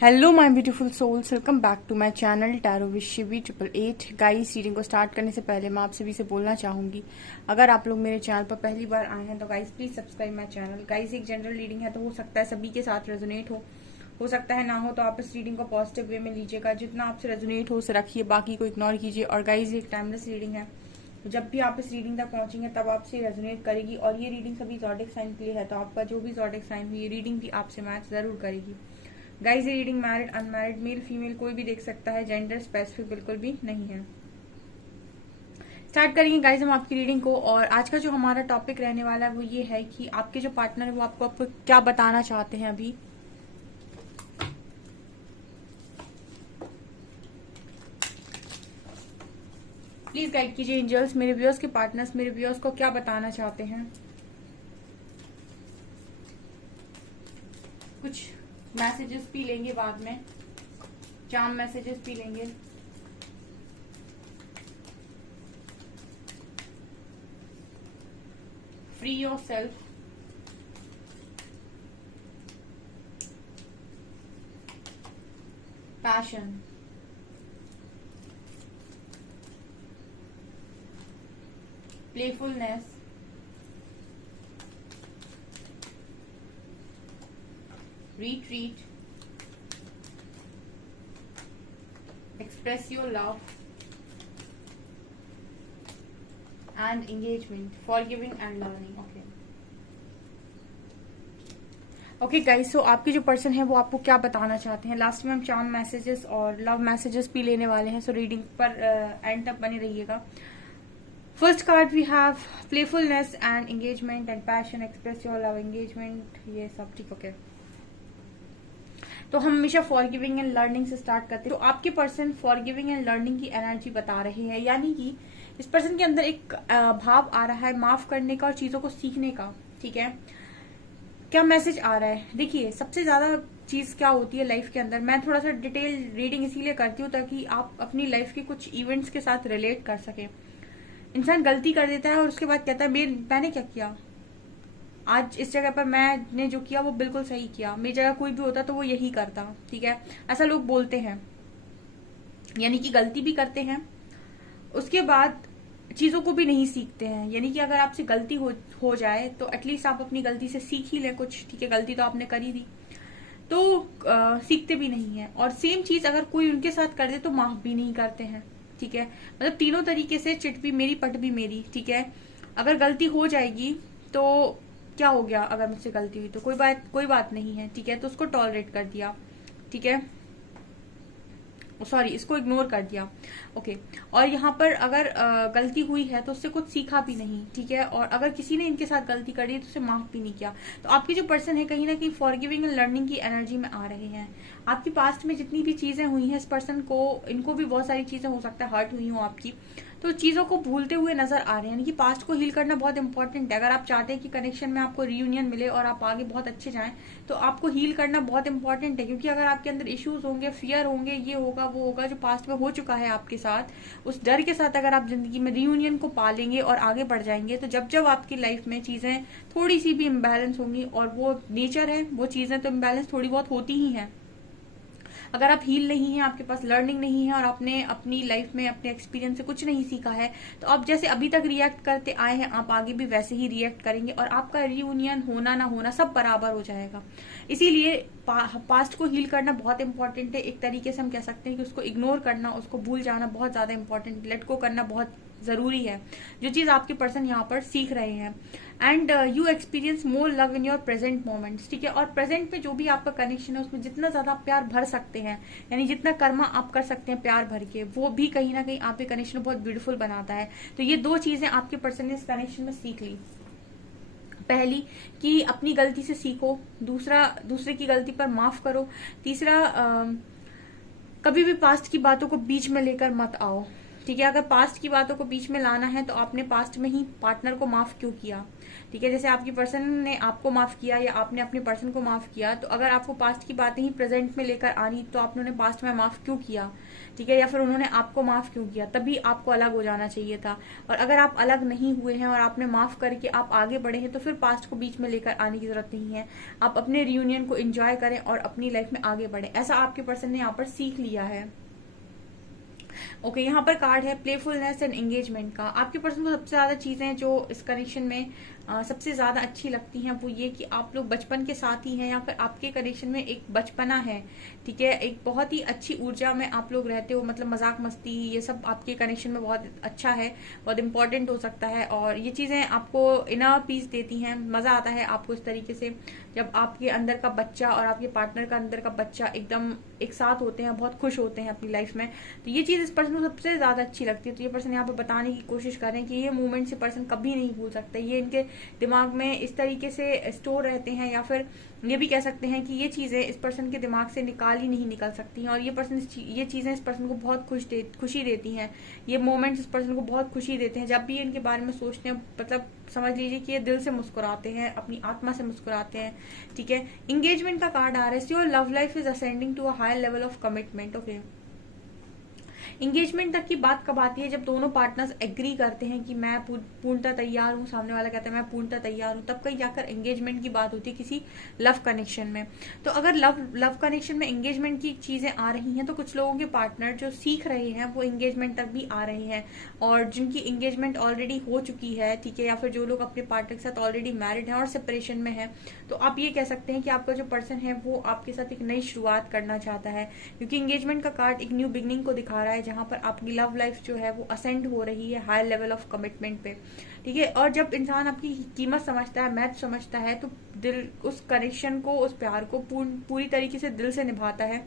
Hello my beautiful souls, welcome back to my channel tarot with Shivi 888। Guys, reading को start करने से पहले मैं आप सभी से बोलना चाहूंगी, अगर आप लोग मेरे चैनल पर पहली बार आए हैं तो guys please subscribe my channel. Guys, एक जनरल रीडिंग है तो हो सकता है सभी के साथ रेजोनेट हो सकता है ना हो, तो आप इस रीडिंग को पॉजिटिव वे में लीजिएगा। जितना आपसे रेजोनेट हो उसे रखिए, बाकी को इग्नोर कीजिए। और गाइस, एक टाइमलेस रीडिंग है, तो जब भी आप इस रीडिंग तक पहुंचेंगे तब आपसे रेजोनेट करेगी। और ये रीडिंग सभी ज़ोडिक साइन के लिए है, तो आपका जो भी ज़ोडिक साइन हुई ये रीडिंग भी आपसे मैच जरूर करेगी। गाइज, ये reading married unmarried male female कोई भी देख सकता है, जेंडर स्पेसिफिक बिल्कुल भी नहीं है। स्टार्ट करेंगे गाइज हम आपकी रीडिंग को। और आज का जो हमारा टॉपिक रहने वाला है वो ये है कि आपके जो पार्टनर है वो आपको क्या बताना चाहते हैं अभी। प्लीज गाइड कीजिए एंजल्स, मेरे व्यूअर्स के पार्टनर्स मेरे व्यूअर्स को क्या बताना चाहते हैं। कुछ मैसेजेस भी लेंगे बाद में, चार्म मैसेजेस भी लेंगे। Free yourself, passion, playfulness, retreat, express your love, and engagement, forgiving and learning. Okay guys, so आपके जो पर्सन है वो आपको क्या बताना चाहते हैं। लास्ट में हम चार्म मैसेजेस और लव मैसेजेस भी लेने वाले हैं, सो रीडिंग पर एंड तक बने रहिएगा। First card we have playfulness and engagement and passion, express your love, engagement, ये सब ठीक। ओके, तो हम हमेशा फॉरगिविंग एंड लर्निंग से स्टार्ट करते हैं। तो आपके पर्सन फॉरगिविंग एंड लर्निंग की एनर्जी बता रहे हैं, यानी कि इस पर्सन के अंदर एक भाव आ रहा है माफ करने का और चीजों को सीखने का। ठीक है, क्या मैसेज आ रहा है देखिए। सबसे ज्यादा चीज क्या होती है लाइफ के अंदर, मैं थोड़ा सा डिटेल रीडिंग इसीलिए करती हूँ ताकि आप अपनी लाइफ के कुछ इवेंट्स के साथ रिलेट कर सके। इंसान गलती कर देता है और उसके बाद कहता है मैंने क्या किया, आज इस जगह पर मैंने जो किया वो बिल्कुल सही किया, मेरी जगह कोई भी होता तो वो यही करता। ठीक है, ऐसा लोग बोलते हैं, यानी कि गलती भी करते हैं, उसके बाद चीजों को भी नहीं सीखते हैं। यानी कि अगर आपसे गलती हो जाए तो एटलीस्ट आप अपनी गलती से सीख ही लें कुछ। ठीक है, गलती तो आपने करी थी तो सीखते भी नहीं है। और सेम चीज अगर कोई उनके साथ कर दे तो माफ भी नहीं करते हैं। ठीक है, मतलब तीनों तरीके से चिट भी मेरी पट भी मेरी। ठीक है, अगर गलती हो जाएगी तो क्या हो गया, अगर मुझसे गलती हुई तो कोई बात नहीं है। ठीक है, तो उसको टॉलरेट कर दिया। ठीक है, सॉरी, इसको इग्नोर कर दिया। ओके, और यहाँ पर अगर गलती हुई है तो उससे कुछ सीखा भी नहीं। ठीक है, और अगर किसी ने इनके साथ गलती करी तो उसे माफ भी नहीं किया। तो आपके जो पर्सन है कहीं ना कहीं फॉरगिविंग एंड लर्निंग की एनर्जी में आ रहे हैं। आपकी पास्ट में जितनी भी चीजें हुई हैं इस पर्सन को, इनको भी बहुत सारी चीजें हो सकता है हर्ट हुई हो आपकी, तो चीजों को भूलते हुए नजर आ रहे हैं। यानी कि पास्ट को हील करना बहुत इंपॉर्टेंट है। अगर आप चाहते हैं कि कनेक्शन में आपको रियूनियन मिले और आप आगे बहुत अच्छे जाएं, तो आपको हील करना बहुत इंपॉर्टेंट है। क्योंकि अगर आपके अंदर इश्यूज होंगे, फियर होंगे, ये होगा वो होगा जो पास्ट में हो चुका है आपके साथ, उस डर के साथ अगर आप जिंदगी में रियूनियन को पालेंगे और आगे बढ़ जाएंगे, तो जब जब आपकी लाइफ में चीजें थोड़ी सी भी इम्बैलेंस होंगी, और वो नेचर है, वो चीजें तो इम्बैलेंस थोड़ी बहुत होती ही हैं। अगर आप हील नहीं है, आपके पास लर्निंग नहीं है और आपने अपनी लाइफ में अपने एक्सपीरियंस से कुछ नहीं सीखा है, तो आप जैसे अभी तक रिएक्ट करते आए हैं आप आगे भी वैसे ही रिएक्ट करेंगे और आपका रियूनियन होना ना होना सब बराबर हो जाएगा। इसीलिए पास्ट को हील करना बहुत इंपॉर्टेंट है। एक तरीके से हम कह सकते हैं कि उसको इग्नोर करना, उसको भूल जाना बहुत ज्यादा इंपॉर्टेंट, लेट गो करना बहुत जरूरी है, जो चीज आपके पर्सन यहाँ पर सीख रहे हैं। And you experience more love in your present moments. ठीक है, और प्रेजेंट में जो भी आपका कनेक्शन है उसमें जितना ज्यादा आप प्यार भर सकते हैं, यानी जितना कर्मा आप कर सकते हैं प्यार भर के, वो भी कहीं ना कहीं आपके कनेक्शन को बहुत ब्यूटीफुल बनाता है। तो ये दो चीजें आपके पर्सन ने इस कनेक्शन में सीख ली। पहली कि अपनी गलती से सीखो, दूसरे की गलती पर माफ करो, तीसरा कभी भी पास्ट की बातों को बीच में लेकर मत आओ। ठीक है। अगर पास्ट की बातों को बीच में लाना है तो आपने पास्ट में ही पार्टनर को माफ क्यों किया, ठीक है। जैसे आपकी पर्सन ने आपको माफ किया या आपने अपने पर्सन को माफ किया, तो अगर आपको पास्ट की बातें ही प्रेजेंट में लेकर आनी तो आपने उन्हें पास्ट में माफ क्यों किया, ठीक है, या फिर उन्होंने आपको माफ क्यों किया, तभी आपको अलग हो जाना चाहिए था। और अगर आप अलग नहीं हुए हैं और आपने माफ करके आप आगे बढ़े हैं तो फिर पास्ट को बीच में लेकर आने की जरूरत नहीं है। आप अपने रियूनियन को एंजॉय करें और अपनी लाइफ में आगे बढ़े, ऐसा आपके पर्सन ने यहाँ पर सीख लिया है। ओके, यहाँ पर कार्ड है प्लेफुलनेस एंड एंगेजमेंट का। आपके पर्सन को सबसे ज्यादा चीजें जो इस कनेक्शन में सबसे ज्यादा अच्छी लगती हैं वो ये कि आप लोग बचपन के साथी हैं, या फिर आपके कनेक्शन में एक बचपना है, ठीक है। एक बहुत ही अच्छी ऊर्जा में आप लोग रहते हो, मतलब मजाक मस्ती ये सब आपके कनेक्शन में बहुत अच्छा है, बहुत इंपॉर्टेंट हो सकता है। और ये चीजें आपको इनर पीस देती हैं, मजा आता है आपको इस तरीके से जब आपके अंदर का बच्चा और आपके पार्टनर का अंदर का बच्चा एकदम एक साथ होते हैं, बहुत खुश होते हैं अपनी लाइफ में। तो ये चीज इस पर्सन को सबसे ज्यादा अच्छी लगती है। तो ये पर्सन यहाँ पर बताने की कोशिश कर रहे हैं कि ये मूवमेंट से पर्सन कभी नहीं भूल सकता, ये इनके दिमाग में इस तरीके से स्टोर रहते हैं, या फिर ये भी कह सकते हैं कि ये चीजें इस पर्सन के दिमाग से निकाल ही नहीं निकल सकती हैं। और ये चीजें इस पर्सन को बहुत खुशी देती हैं, ये मोमेंट्स इस पर्सन को बहुत खुशी देते हैं। जब भी इनके बारे में सोचते हैं, मतलब समझ लीजिए कि ये दिल से मुस्कुराते हैं, अपनी आत्मा से मुस्कुराते हैं, ठीक है। एंगेजमेंट का कार्ड आ रहा है, your love life is ascending to a higher level of commitment. Okay, engagement तक की बात कब आती है, जब दोनों पार्टनर्स एग्री करते हैं कि मैं पूर्णतः तैयार हूँ, सामने वाला कहता है मैं पूर्णतः तैयार हूँ, तब कहीं जाकर एंगेजमेंट की बात होती है किसी लव कनेक्शन में। तो अगर लव कनेक्शन में एंगेजमेंट की चीजें आ रही हैं तो कुछ लोगों के पार्टनर जो सीख रहे हैं वो एंगेजमेंट तक भी आ रहे हैं, और जिनकी एंगेजमेंट ऑलरेडी हो चुकी है, ठीक है, या फिर जो लोग अपने पार्टनर के साथ ऑलरेडी मैरिड हैं और सेपरेशन में है, तो आप ये कह सकते हैं कि आपका जो पर्सन है वो आपके साथ एक नई शुरुआत करना चाहता है, क्योंकि एंगेजमेंट का कार्ड एक न्यू बिगनिंग को दिखा रहा है, जहां पर आपकी लव लाइफ जो है वो असेंड हो रही है हायर लेवल ऑफ कमिटमेंट पे, ठीक है। और जब इंसान आपकी कीमत समझता है, महत्व समझता है, तो दिल उस कनेक्शन को, उस प्यार को पूरी तरीके से दिल से निभाता है।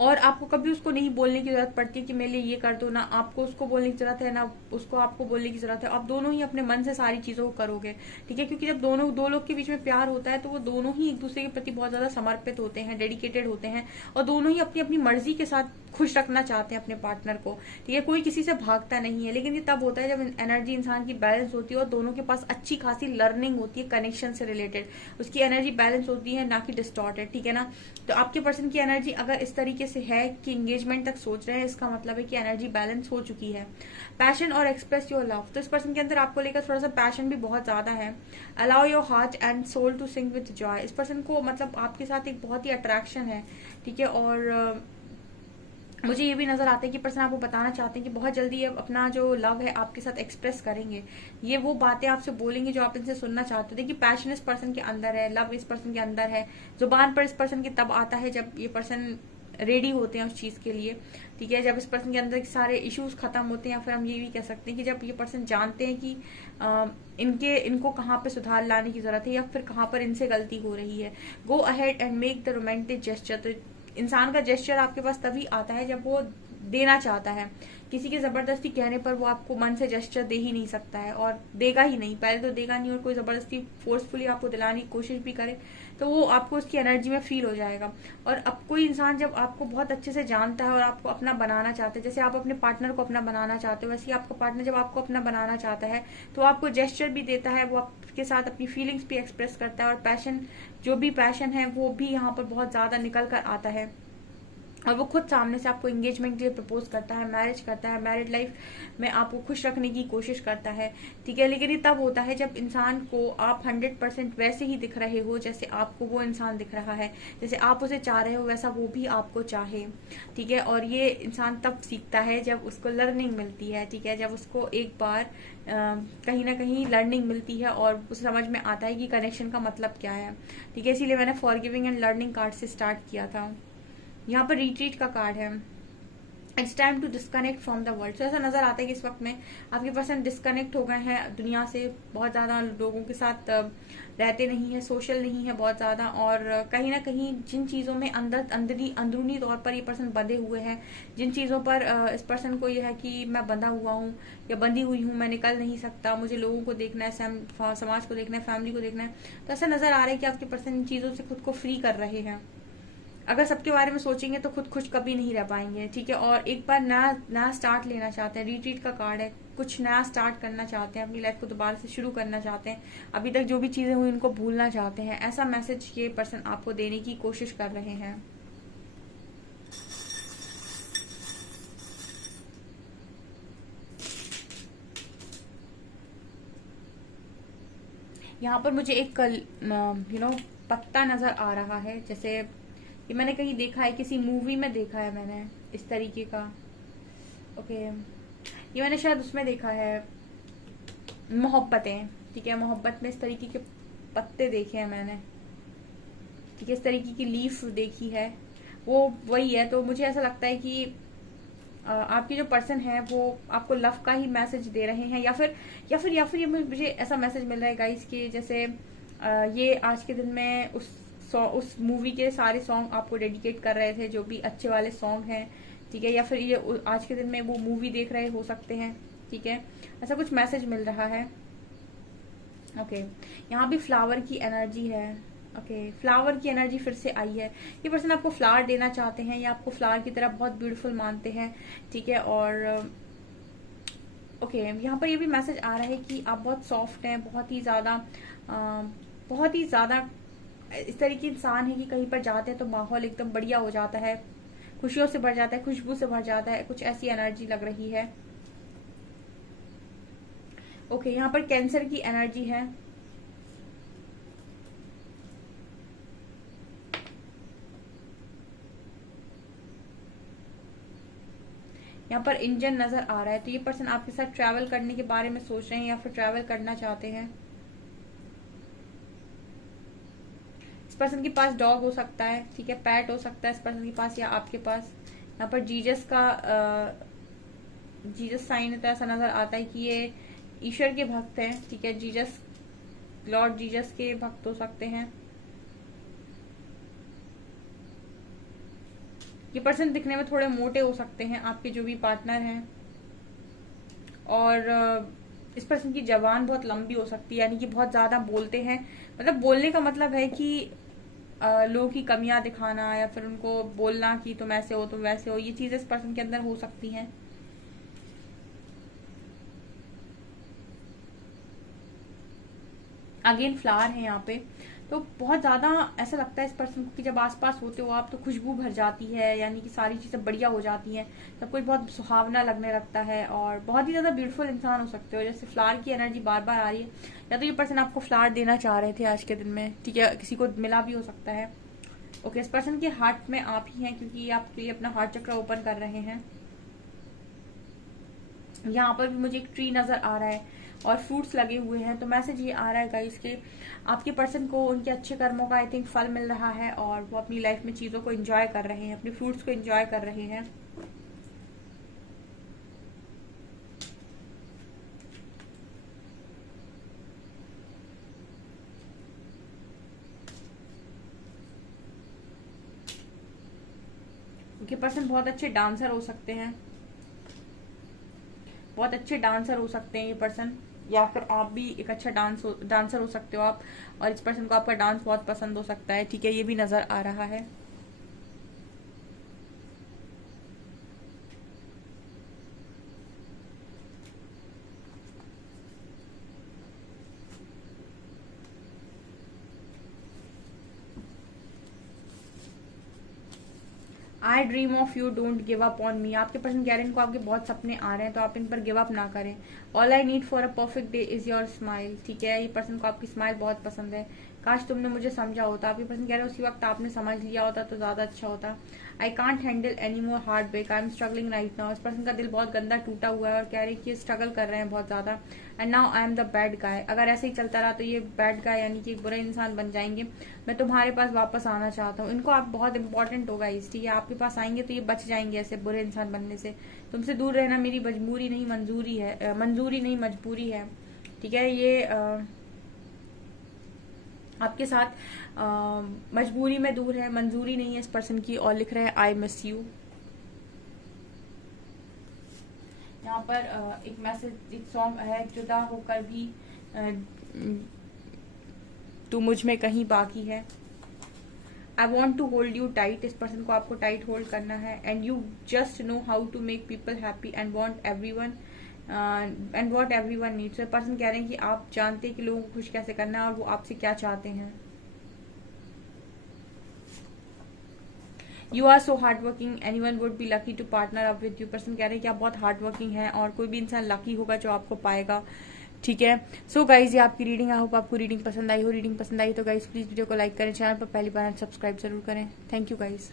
और आपको कभी उसको नहीं बोलने की जरूरत पड़ती कि मेरे लिए ये कर दो, ना आपको उसको बोलने की जरूरत है, ना उसको आपको बोलने की जरूरत है। आप दोनों ही अपने मन से सारी चीजों को करोगे, ठीक है, क्योंकि जब दो लोग के बीच में प्यार होता है तो वो दोनों ही एक दूसरे के प्रति बहुत ज्यादा समर्पित होते हैं, डेडिकेटेड होते हैं, और दोनों ही अपनी अपनी मर्जी के साथ खुश रखना चाहते हैं अपने पार्टनर को, ठीक है। कोई किसी से भागता नहीं है, लेकिन ये तब होता है जब एनर्जी इंसान की बैलेंस होती है और दोनों के पास अच्छी खासी लर्निंग होती है कनेक्शन से रिलेटेड, उसकी एनर्जी बैलेंस होती है, ना कि डिस्टॉर्टेड, ठीक है ना। तो आपके पर्सन की एनर्जी अगर इस तरीके से है कि एंगेजमेंट तक सोच रहे हैं, इसका मतलब है कि एनर्जी बैलेंस हो चुकी है। पैशन और एक्सप्रेस योर लव, तो इस पर्सन के अंदर आपको लेकर थोड़ा सा पैशन भी बहुत ज्यादा है। Allow your heart and soul to sing with joy, इस पर्सन को मतलब आपके साथ एक बहुत ही अट्रैक्शन है, ठीक है। और मुझे ये भी नजर आता है कि पर्सन आपको बताना चाहते हैं कि बहुत जल्दी अब अपना जो लव है आपके साथ एक्सप्रेस करेंगे, ये वो बातें आपसे बोलेंगे जो आप इनसे सुनना चाहते हो। देखिए, पैशन इस पर्सन के अंदर है, लव इस पर्सन के अंदर है, जुबान पर इस पर्सन के तब आता है जब ये पर्सन रेडी होते हैं उस चीज के लिए, ठीक है। जब इस पर्सन के अंदर सारे इश्यूज खत्म होते हैं, या फिर हम ये भी कह सकते हैं कि जब ये पर्सन जानते हैं कि इनको कहाँ पे सुधार लाने की जरूरत है, या फिर कहाँ पर इनसे गलती हो रही है। Go ahead and make the romantic gesture, तो इंसान का जेस्चर आपके पास तभी आता है जब वो देना चाहता है। किसी के जबरदस्ती कहने पर वो आपको मन से जेस्चर दे ही नहीं सकता है, और देगा ही नहीं, पहले तो देगा नहीं, और कोई जबरदस्ती फोर्सफुली आपको दिलाने की कोशिश भी करे तो वो आपको उसकी एनर्जी में फील हो जाएगा। और अब कोई इंसान जब आपको बहुत अच्छे से जानता है और आपको अपना बनाना चाहता है, जैसे आप अपने पार्टनर को अपना बनाना चाहते हो, वैसे ही आपका पार्टनर जब आपको अपना बनाना चाहता है तो आपको जेस्चर भी देता है, वो आपके साथ अपनी फीलिंग्स भी एक्सप्रेस करता है, और पैशन, जो भी पैशन है वो भी यहाँ पर बहुत ज्यादा निकल कर आता है, और वो खुद सामने से आपको एंगेजमेंट के लिए प्रपोज करता है, मैरिज करता है, मैरिड लाइफ में आपको खुश रखने की कोशिश करता है, ठीक है। लेकिन ये तब होता है जब इंसान को आप 100% वैसे ही दिख रहे हो जैसे आपको वो इंसान दिख रहा है, जैसे आप उसे चाह रहे हो वैसा वो भी आपको चाहे, ठीक है। और ये इंसान तब सीखता है जब उसको लर्निंग मिलती है, ठीक है, जब उसको एक बार कहीं ना कहीं लर्निंग मिलती है और उसे समझ में आता है कि कनेक्शन का मतलब क्या है, ठीक है। इसीलिए मैंने फॉरगिविंग एंड लर्निंग कार्ड से स्टार्ट किया था। यहाँ पर रिट्रीट का कार्ड है, it's time to disconnect from the world. तो ऐसा नजर आता है कि इस वक्त में आपके पर्सन डिस्कनेक्ट हो गए हैं दुनिया से, बहुत ज्यादा लोगों के साथ रहते नहीं है, सोशल नहीं है बहुत ज्यादा, और कहीं ना कहीं जिन चीजों में अंदरूनी तौर पर ये पर्सन बंधे हुए हैं, जिन चीजों पर इस पर्सन को यह है कि मैं बंधा हुआ हूँ या बंधी हुई हूँ, मैं निकल नहीं सकता, मुझे लोगों को देखना है, समाज को देखना है, फैमिली को देखना है, तो ऐसा नजर आ रहा है कि आपके पर्सन इन चीजों से खुद को फ्री कर रहे हैं। अगर सबके बारे में सोचेंगे तो खुद खुश कभी नहीं रह पाएंगे, ठीक है। और एक बार नया नया स्टार्ट लेना चाहते हैं, रिट्रीट का कार्ड है, कुछ नया स्टार्ट करना चाहते हैं, अपनी लाइफ को दोबारा से शुरू करना चाहते हैं, अभी तक जो भी चीजें हुई उनको भूलना चाहते हैं, ऐसा मैसेज ये पर्सन आपको देने की कोशिश कर रहे हैं। यहाँ पर मुझे एक पत्ता नजर आ रहा है, जैसे ये मैंने कहीं देखा है, किसी मूवी में देखा है मैंने इस तरीके का। ओके, ये मैंने शायद उसमें देखा है, मोहब्बतें, ठीक है। मोहब्बत में इस तरीके के पत्ते देखे हैं मैंने, ठीक है, इस तरीके की लीफ देखी है, वो वही है। तो मुझे ऐसा लगता है कि आपके जो पर्सन है वो आपको लव का ही मैसेज दे रहे हैं, या फिर ये मुझे ऐसा मैसेज मिल रहा है गाइस कि जैसे ये आज के दिन में उस मूवी के सारे सॉन्ग आपको डेडिकेट कर रहे थे, जो भी अच्छे वाले सॉन्ग हैं, ठीक है। या फिर ये आज के दिन में वो मूवी देख रहे हो सकते हैं, ठीक है। ऐसा कुछ मैसेज मिल रहा है। ओके, यहाँ भी फ्लावर की एनर्जी है। ओके, फ्लावर की एनर्जी फिर से आई है। ये पर्सन आपको फ्लावर देना चाहते हैं, या आपको फ्लावर की तरह बहुत ब्यूटीफुल मानते हैं, ठीक है। और ओके, यहाँ पर ये भी मैसेज आ रहा है कि आप बहुत सॉफ्ट हैं, बहुत ही ज्यादा इस तरीके इंसान है कि कहीं पर जाते हैं तो माहौल एकदम बढ़िया हो जाता है, खुशियों से भर जाता है, खुशबू से भर जाता है, कुछ ऐसी एनर्जी लग रही है। ओके, यहाँ पर कैंसर की एनर्जी है। यहाँ पर इंजन नजर आ रहा है, तो ये पर्सन आपके साथ ट्रैवल करने के बारे में सोच रहे हैं या फिर ट्रैवल करना चाहते हैं। इस पर्सन के पास डॉग हो सकता है, ठीक है, पैट हो सकता है इस पर्सन के पास या आपके पास। यहाँ पर जीसस साइन तो ऐसा नजर आता है कि ये ईश्वर के भक्त हैं, ठीक है, जीसस, लॉर्ड जीसस के भक्त हो सकते हैं। ये पर्सन दिखने में थोड़े मोटे हो सकते हैं, आपके जो भी पार्टनर हैं। और इस पर्सन की जबान बहुत लंबी हो सकती है, यानी कि बहुत ज्यादा बोलते हैं। मतलब बोलने का मतलब है कि लोगों की कमियां दिखाना, या फिर उनको बोलना कि तुम ऐसे हो, तुम वैसे हो, ये चीजें इस पर्सन के अंदर हो सकती हैं। अगेन फ्लावर है यहाँ पे, तो बहुत ज्यादा ऐसा लगता है इस पर्सन को कि जब आसपास होते हो आप तो खुशबू भर जाती है, यानी कि सारी चीजें बढ़िया हो जाती हैं, सब कुछ बहुत सुहावना लगने लगता है, और बहुत ही ज्यादा ब्यूटीफुल इंसान हो सकते हो। जैसे फ्लावर की एनर्जी बार बार आ रही है, या तो ये पर्सन आपको फ्लावर देना चाह रहे थे आज के दिन में, ठीक है, किसी को मिला भी हो सकता है। ओके, इस पर्सन के हार्ट में आप ही हैं, क्योंकि ये आपके लिए अपना हार्ट चक्र ओपन कर रहे हैं। यहाँ पर भी मुझे एक ट्री नजर आ रहा है और फ्रूट्स लगे हुए हैं, तो मैसेज ये आ रहा है गाइस के आपके पर्सन को उनके अच्छे कर्मों का आई थिंक फल मिल रहा है, और वो अपनी लाइफ में चीजों को एंजॉय कर रहे हैं, अपने फ्रूट्स को एंजॉय कर रहे हैं। उनके पर्सन बहुत अच्छे डांसर हो सकते हैं, बहुत अच्छे डांसर हो सकते हैं ये पर्सन, या फिर आप भी एक अच्छा डांसर हो सकते हो आप, और इस पर्सन को आपका डांस बहुत पसंद हो सकता है, ठीक है, ये भी नजर आ रहा है। आई dream of you, don't give up on me. आपके पर्सन कह रहे हैं इनको आपके बहुत सपने आ रहे हैं, तो आप इन पर गिव अप ना करें। All I need for a perfect day is your smile, ठीक है, ये पर्सन को आपकी स्माइल बहुत पसंद है। काश तुमने मुझे समझा होता, आपके पर्सन कह रहे हैं उसी वक्त आपने समझ लिया होता तो ज्यादा अच्छा होता। I can't handle any more heart break, I am struggling right now. इस पर्सन का दिल बहुत गंदा टूटा हुआ है और कह रहे हैं कि स्ट्रगल कर रहे हैं बहुत ज्यादा। And now I am the bad guy, अगर ऐसे ही चलता रहा तो ये बैड गाय यानी कि बुरे इंसान बन जाएंगे। मैं तुम्हारे पास वापस आना चाहता हूँ। इनको आप बहुत इंपॉर्टेंट होगा इस, ठीक है, आपके पास आएंगे तो ये बच जाएंगे ऐसे बुरे इंसान बनने से। तुमसे दूर रहना मेरी मजबूरी नहीं मंजूरी है, मंजूरी नहीं मजबूरी है, ठीक है। ये आपके साथ मजबूरी में दूर है, मंजूरी नहीं है इस पर्सन की। और लिख रहे हैं आई मिस यू। यहाँ पर एक मैसेज, एक सॉन्ग है, जुदा होकर भी तू मुझ में कहीं बाकी है। I want to hold you tight, इस पर्सन को आपको टाइट होल्ड करना है। And you just know how to make people happy and want everyone needs. Person कह रहे हैं कि आप जानते हैं कि लोगों को खुश कैसे करना है और वो आपसे क्या चाहते हैं। You are so hard working, anyone would be lucky to partner up with you. Person कह रहे हैं कि आप बहुत हार्ड वर्किंग हैं और कोई भी इंसान लकी होगा जो आपको पाएगा। ठीक है, सो गाइज ये आपकी रीडिंग, आई होप आपको रीडिंग पसंद आई हो। रीडिंग पसंद आई तो गाइज प्लीज वीडियो को लाइक करें, चैनल पर पहली बार सब्सक्राइब जरूर करें। Thank you guys.